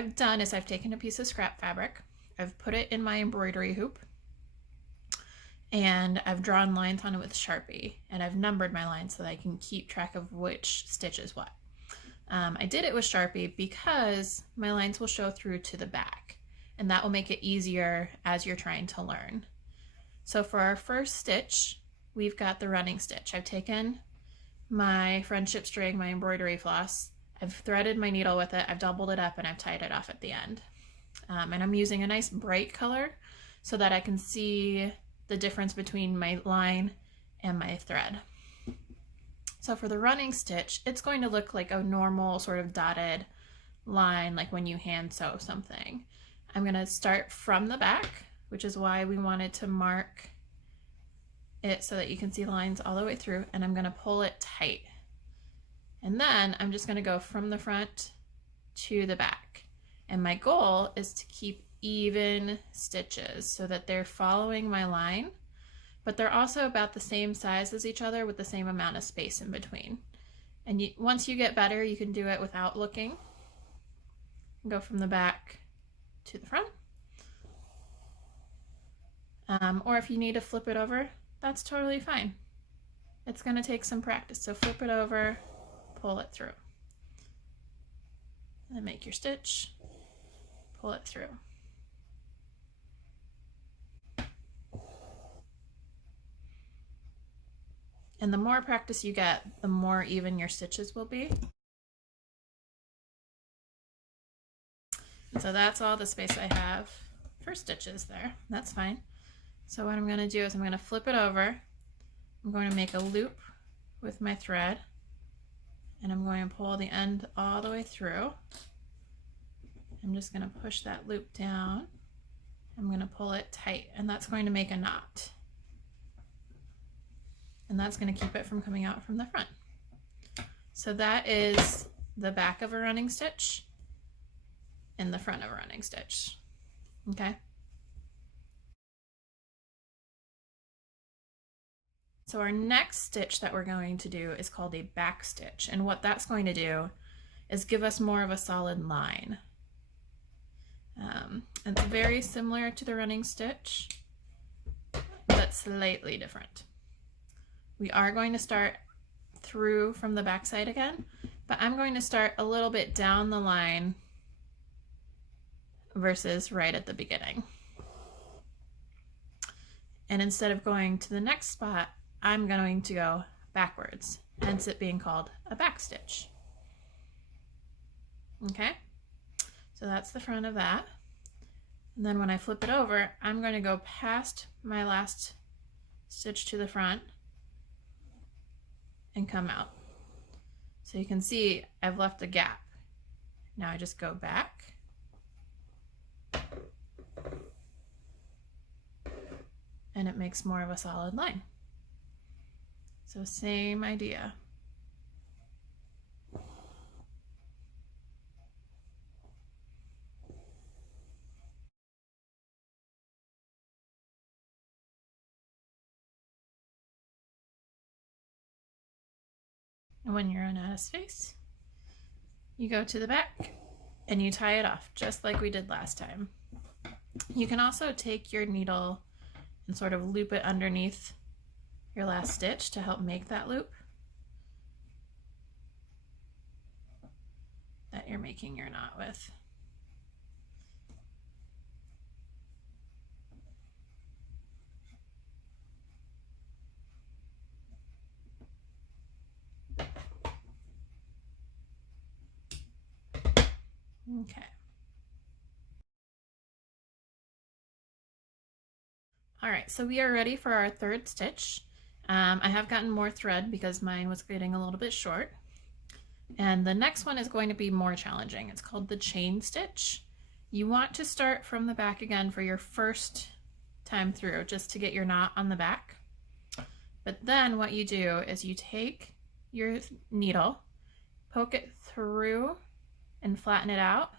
I've done is I've taken a piece of scrap fabric, I've put it in my embroidery hoop, and I've drawn lines on it with Sharpie, and I've numbered my lines so that I can keep track of which stitch is what. I did it with Sharpie because my lines will show through to the back, and that will make it easier as you're trying to learn. So for our first stitch, we've got the running stitch. I've taken my friendship string, my embroidery floss, I've threaded my needle with it, I've doubled it up, and I've tied it off at the end. And I'm using a nice bright color so that I can see the difference between my line and my thread. So for the running stitch, it's going to look like a normal sort of dotted line, like when you hand sew something. I'm going to start from the back, which is why we wanted to mark it so that you can see lines all the way through, and I'm going to pull it tight. And then I'm just going to go from the front to the back. And my goal is to keep even stitches so that they're following my line, but they're also about the same size as each other with the same amount of space in between. And once you get better, you can do it without looking. Go from the back to the front. Or if you need to flip it over, that's totally fine. It's going to take some practice. So flip it over, pull it through. And then make your stitch, pull it through. And the more practice you get, the more even your stitches will be. So that's all the space I have for stitches there. That's fine. So what I'm going to do is I'm going to flip it over. I'm going to make a loop with my thread, and I'm going to pull the end all the way through. I'm just going to push that loop down. I'm going to pull it tight, and that's going to make a knot. And that's going to keep it from coming out from the front. So that is the back of a running stitch and the front of a running stitch. Okay. So our next stitch that we're going to do is called a back stitch. And what that's going to do is give us more of a solid line. It's very similar to the running stitch, but slightly different. We are going to start through from the back side again, but I'm going to start a little bit down the line versus right at the beginning. And instead of going to the next spot, I'm going to go backwards, hence it being called a back stitch. Okay, so that's the front of that. And then when I flip it over, I'm going to go past my last stitch to the front and come out. So you can see I've left a gap. Now I just go back. And it makes more of a solid line. So same idea. And when you run out of space, you go to the back and you tie it off just like we did last time. You can also take your needle and sort of loop it underneath your last stitch to help make that loop that you're making your knot with. Okay. All right, so we are ready for our third stitch. I have gotten more thread because mine was getting a little bit short. And the next one is going to be more challenging. It's called the chain stitch. You want to start from the back again for your first time through, just to get your knot on the back. But then what you do is you take your needle, poke it through and flatten it out,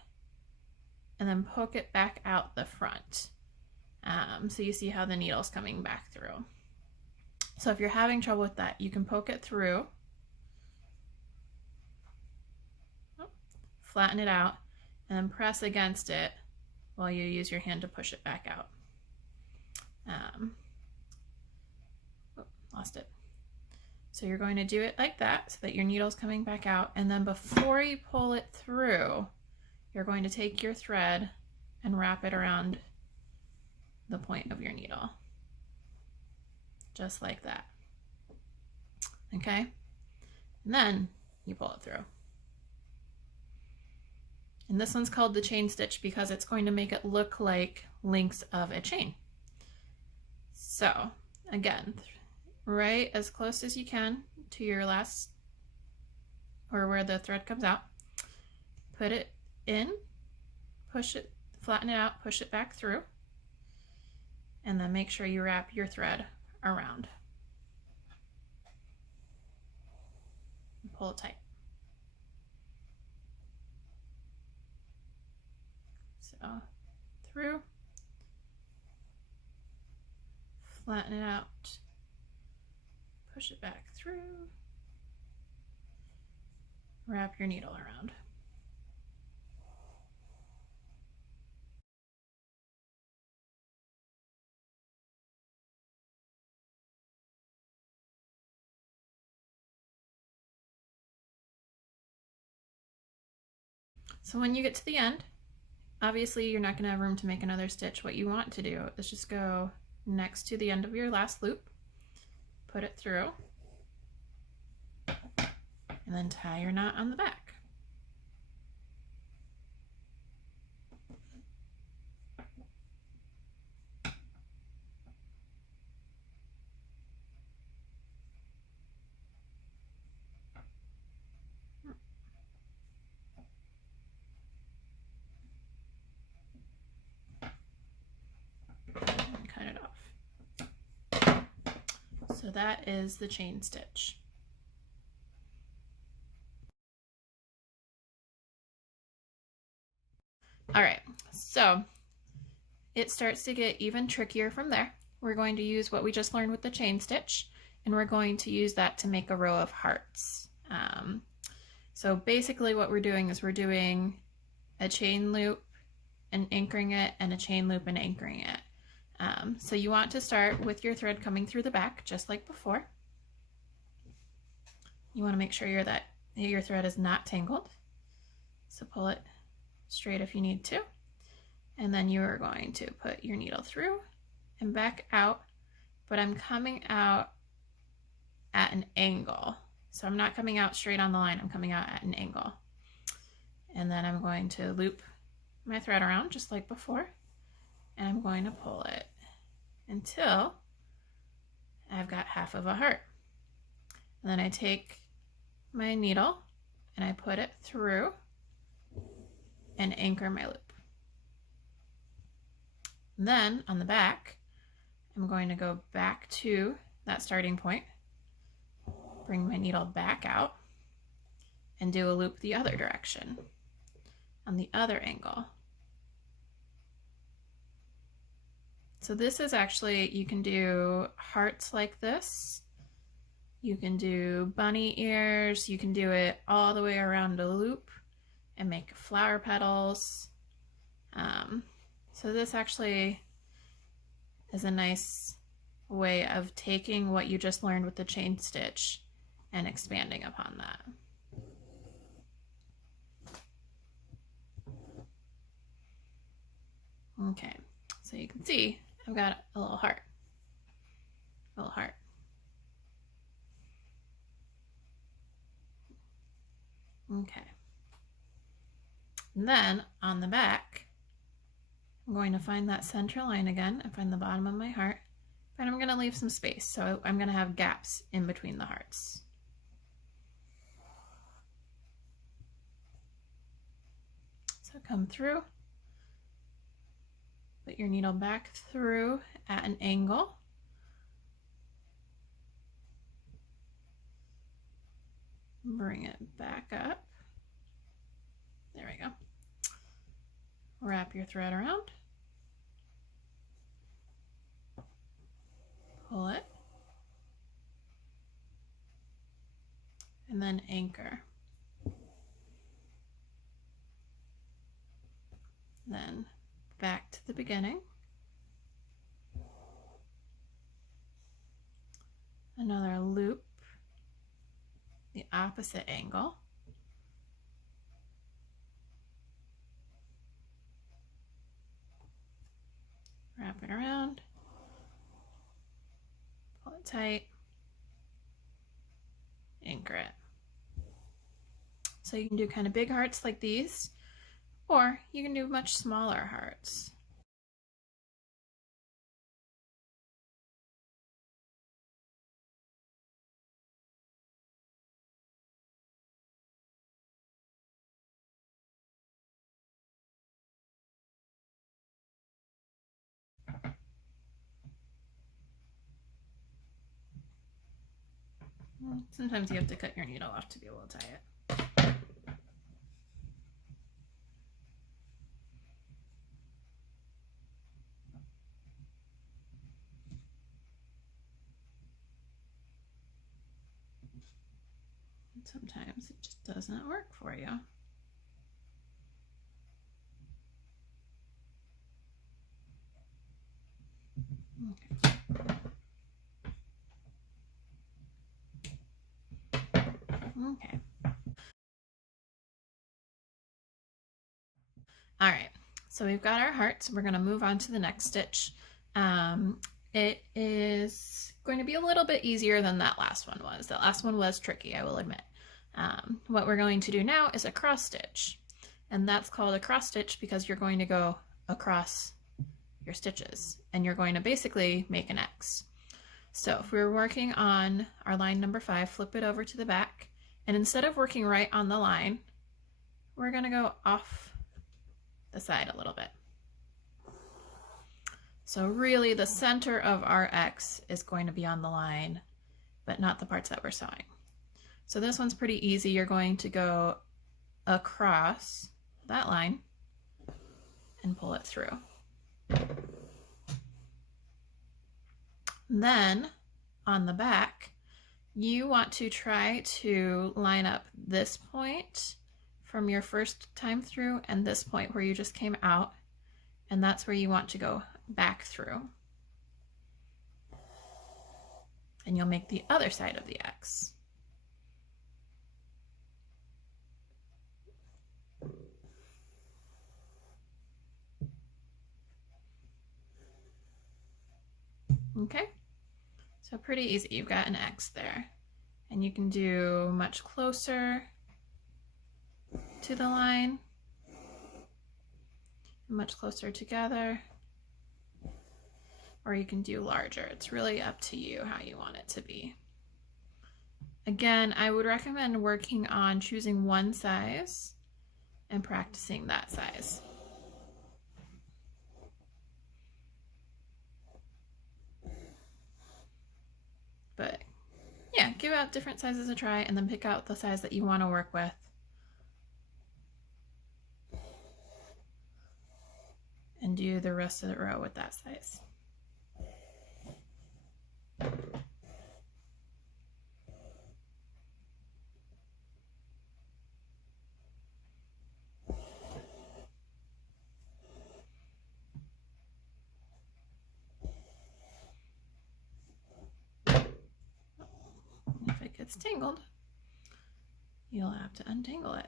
and then poke it back out the front. So you see how the needle's coming back through. So if you're having trouble with that, you can poke it through, flatten it out, and then press against it while you use your hand to push it back out. Lost it. So you're going to do it like that so that your needle's coming back out, and then before you pull it through, you're going to take your thread and wrap it around the point of your needle. Just like that. Okay? And then you pull it through. And this one's called the chain stitch because it's going to make it look like links of a chain. So again, right as close as you can to your last, or where the thread comes out, put it in, push it, flatten it out, push it back through, and then make sure you wrap your thread around. And pull it tight. So through, flatten it out, push it back through, wrap your needle around. So when you get to the end, obviously you're not going to have room to make another stitch. What you want to do is just go next to the end of your last loop, put it through, and then tie your knot on the back. And cut it off. So that is the chain stitch. All right, so it starts to get even trickier from there. We're going to use what we just learned with the chain stitch, and we're going to use that to make a row of hearts. So basically what we're doing is we're doing a chain loop and anchoring it, and a chain loop and anchoring it. So you want to start with your thread coming through the back, just like before. You want to make sure your thread is not tangled. So pull it straight if you need to. And then you are going to put your needle through and back out, but I'm coming out at an angle. So I'm not coming out straight on the line, I'm coming out at an angle. And then I'm going to loop my thread around just like before, and I'm going to pull it until I've got half of a heart. And then I take my needle and I put it through and anchor my loop. And then on the back, I'm going to go back to that starting point, bring my needle back out, and do a loop the other direction on the other angle. So this is actually, you can do hearts like this, you can do bunny ears, you can do it all the way around a loop and make flower petals. So this actually is a nice way of taking what you just learned with the chain stitch and expanding upon that. Okay, so you can see I've got a little heart. A little heart. Okay. And then on the back, I'm going to find that center line again and find the bottom of my heart, but I'm going to leave some space. So I'm going to have gaps in between the hearts. So come through, put your needle back through at an angle. Bring it back up. There we go. Wrap your thread around. Pull it. And then anchor. Then back to the beginning. Another loop, the opposite angle. Wrap it around, pull it tight, anchor it. So you can do kind of big hearts like these, or you can do much smaller hearts. Sometimes you have to cut your needle off to be able to tie it. And sometimes it just doesn't work for you. Okay. Okay. All right, so we've got our hearts. We're going to move on to the next stitch. It is going to be a little bit easier than that last one was. That last one was tricky, I will admit. What we're going to do now is a cross stitch, and that's called a cross stitch because you're going to go across your stitches and you're going to basically make an X. So if we were working on our line number 5, flip it over to the back, and instead of working right on the line, we're going to go off the side a little bit. So really the center of our X is going to be on the line, but not the parts that we're sewing. So this one's pretty easy. You're going to go across that line and pull it through. Then on the back, you want to try to line up this point from your first time through and this point where you just came out, and that's where you want to go back through. And you'll make the other side of the X. Okay, so pretty easy. You've got an X there, and you can do much closer to the line, much closer together, or you can do larger. It's really up to you how you want it to be. Again, I would recommend working on choosing one size and practicing that size. But yeah, give out different sizes a try and then pick out the size that you want to work with. And do the rest of the row with that size. If it gets tangled, you'll have to untangle it.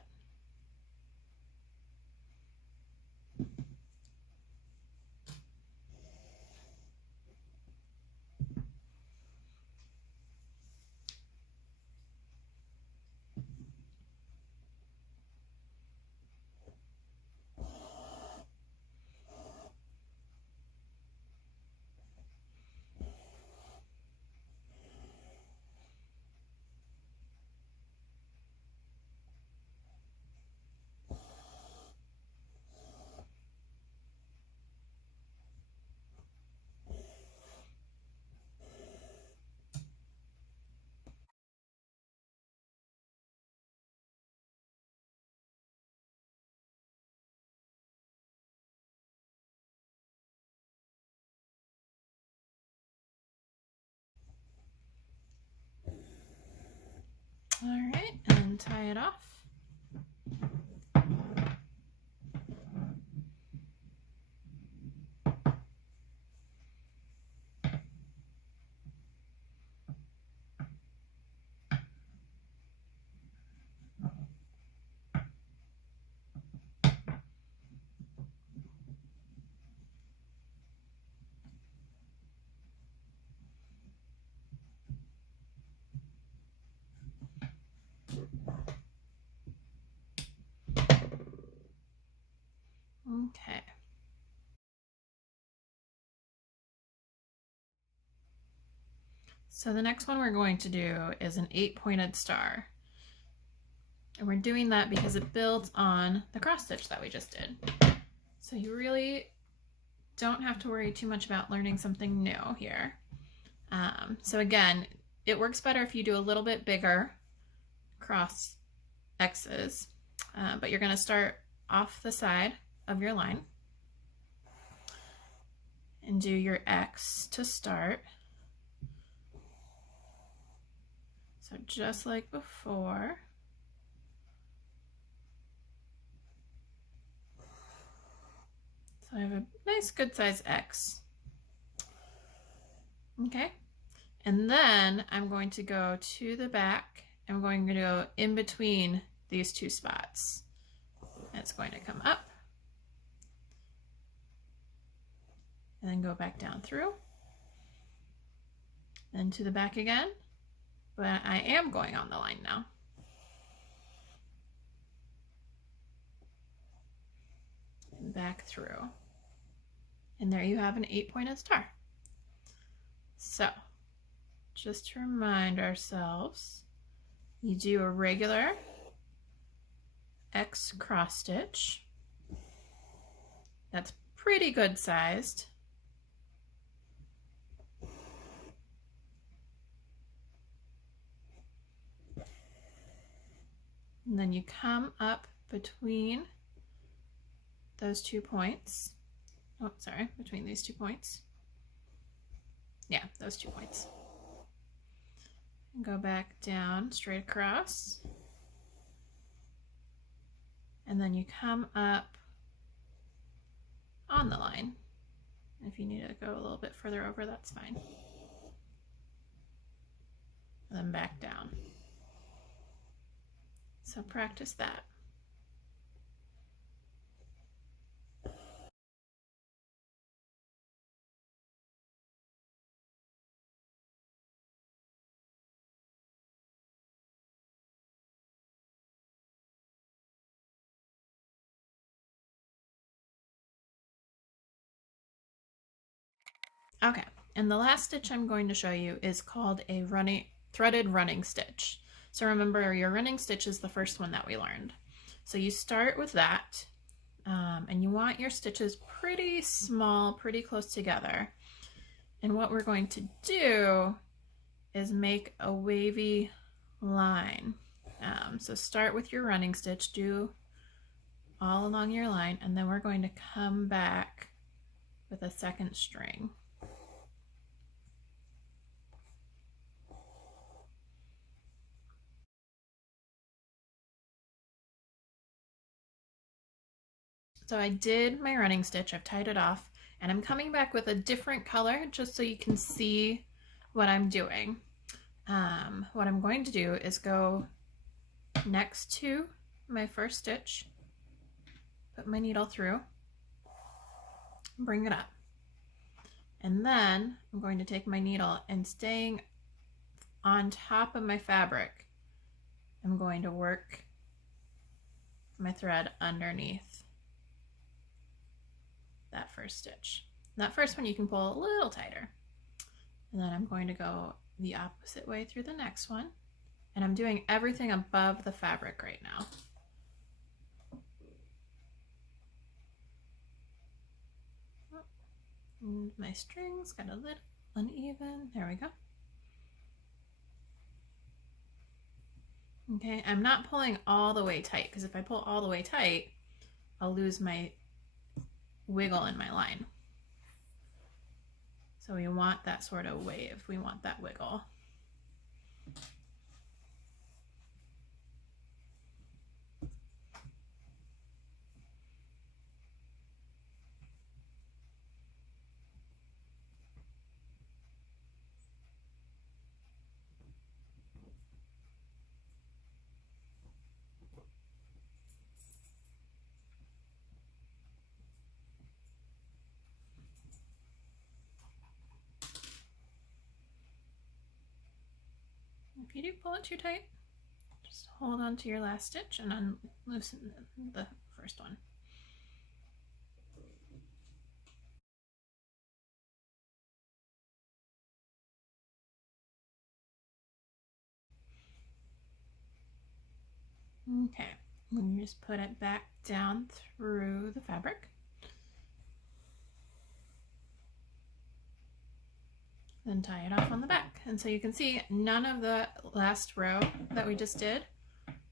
All right, and tie it off. Okay. So the next one we're going to do is an 8-pointed star. And we're doing that because it builds on the cross stitch that we just did. So you really don't have to worry too much about learning something new here. So again, it works better if you do a little bit bigger cross X's, but you're going to start off the side of your line and do your X to start. So just like before. So I have a nice good size X. Okay, and then I'm going to go to the back. I'm going to go in between these two spots. It's going to come up and then go back down through, then to the back again, but I am going on the line now. And back through. And there you have an 8-pointed star. So, just to remind ourselves, you do a regular X cross stitch. That's pretty good sized. And then you come up between those 2 points. Oh, sorry, between these 2 points. Yeah, those 2 points. And go back down straight across. And then you come up on the line. If you need to go a little bit further over, that's fine. And then back down. So practice that. Okay, and the last stitch I'm going to show you is called a threaded running stitch. So remember, your running stitch is the first one that we learned. So you start with that, and you want your stitches pretty small, pretty close together. And what we're going to do is make a wavy line. So start with your running stitch, do all along your line, and then we're going to come back with a second string. So I did my running stitch, I've tied it off, and I'm coming back with a different color just so you can see what I'm doing. What I'm going to do is go next to my first stitch, put my needle through, bring it up. And then I'm going to take my needle and staying on top of my fabric, I'm going to work my thread underneath that first stitch. That first one you can pull a little tighter. And then I'm going to go the opposite way through the next one. And I'm doing everything above the fabric right now. And my string's got a little uneven. There we go. Okay, I'm not pulling all the way tight because if I pull all the way tight, I'll lose my wiggle in my line. So we want that sort of wave. We want that wiggle. If you do pull it too tight, just hold on to your last stitch and unloosen the first one. Okay, and just put it back down through the fabric. Then tie it off on the back. And so you can see none of the last row that we just did,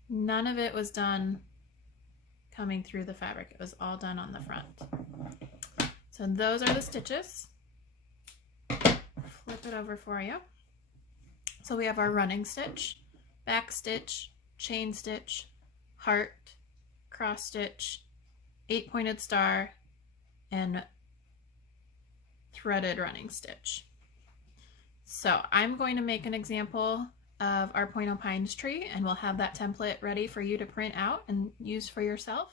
none of it was done coming through the fabric. It was all done on the front. So those are the stitches. Flip it over for you. So we have our running stitch, back stitch, chain stitch, heart, cross stitch, 8-pointed star, and threaded running stitch. So I'm going to make an example of our Point O' Pines tree, and we'll have that template ready for you to print out and use for yourself.